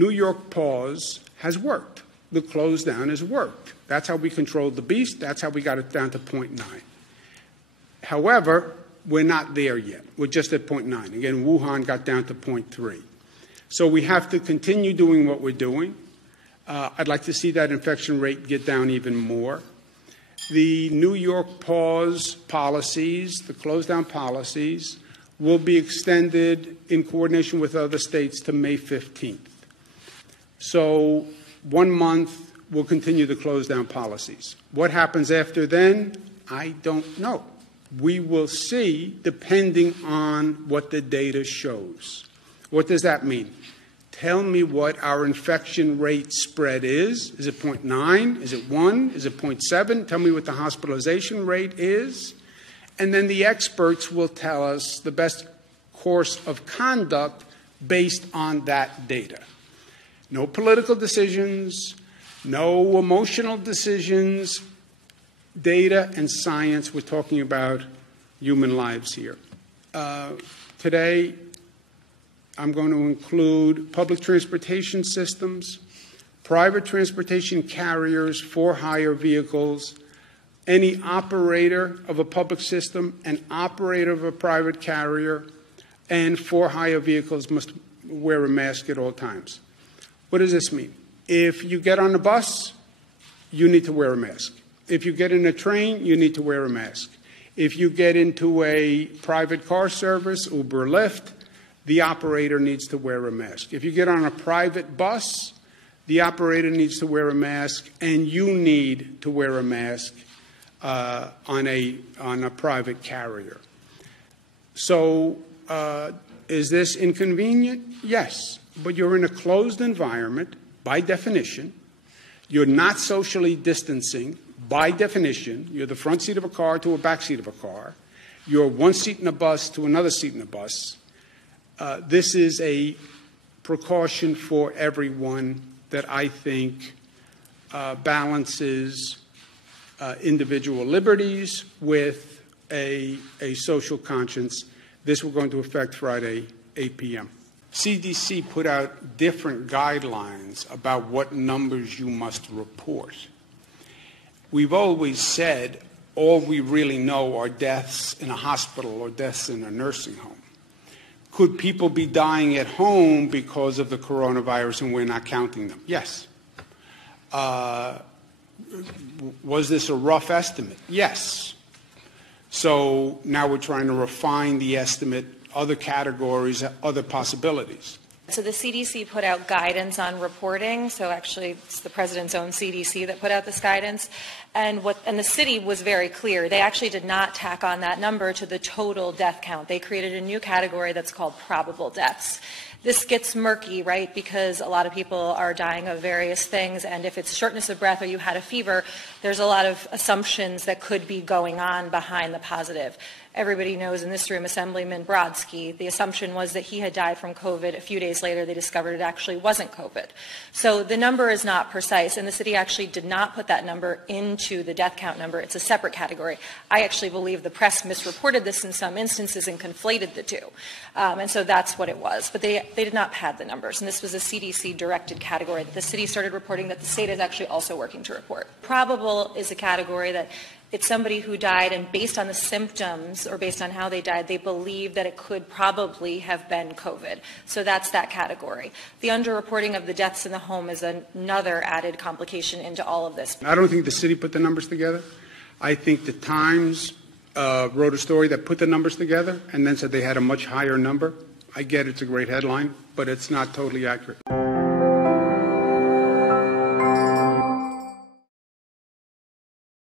New York pause has worked. The close down has worked. That's how we controlled the beast. That's how we got it down to 0.9. However, we're not there yet. We're just at 0.9. Again, Wuhan got down to 0.3. So we have to continue doing what we're doing. I'd like to see that infection rate get down even more. The New York pause policies, the close down policies, will be extended in coordination with other states to May 15th. So 1 month, we'll continue the close down policies. What happens after then, I don't know. We will see depending on what the data shows. What does that mean? Tell me what our infection rate spread is. Is it 0.9? Is it 1? Is it 0.7? Tell me what the hospitalization rate is. And then the experts will tell us the best course of conduct based on that data. No political decisions, no emotional decisions, data and science. We're talking about human lives here. Today, I'm going to include public transportation systems, private transportation carriers, for-hire vehicles, any operator of a public system, an operator of a private carrier, and for-hire vehicles must wear a mask at all times. What does this mean? If you get on a bus, you need to wear a mask. If you get in a train, you need to wear a mask. If you get into a private car service, Uber, Lyft, the operator needs to wear a mask. If you get on a private bus, the operator needs to wear a mask, and you need to wear a mask on a private carrier. So is this inconvenient? Yes. But you're in a closed environment, by definition. You're not socially distancing, by definition. You're the front seat of a car to a back seat of a car. You're one seat in a bus to another seat in a bus. This is a precaution for everyone that I think balances individual liberties with a social conscience. This will go into effect Friday, 8 p.m. CDC put out different guidelines about what numbers you must report. We've always said all we really know are deaths in a hospital or deaths in a nursing home. Could people be dying at home because of the coronavirus and we're not counting them? Yes. Was this a rough estimate? Yes. So now we're trying to refine the estimate, other categories, other possibilities. So the CDC put out guidance on reporting. So actually, it's the president's own CDC that put out this guidance. And the city was very clear. They actually did not tack on that number to the total death count. They created a new category that's called probable deaths. This gets murky, right, because a lot of people are dying of various things, and if it's shortness of breath or you had a fever, there's a lot of assumptions that could be going on behind the positive. Everybody knows in this room, Assemblyman Brodsky, the assumption was that he had died from COVID. A few days later, they discovered it actually wasn't COVID. So the number is not precise, and the city actually did not put that number into the death count number. It's a separate category. I actually believe the press misreported this in some instances and conflated the two. And so that's what it was. But they did not pad the numbers, and this was a CDC-directed category that the city started reporting that the state is actually also working to report. Probable is a category that it's somebody who died, and based on the symptoms or based on how they died, they believe that it could probably have been COVID. So that's that category. The underreporting of the deaths in the home is another added complication into all of this. I don't think the city put the numbers together. I think the Times wrote a story that put the numbers together and then said they had a much higher number. I get it's a great headline, but it's not totally accurate.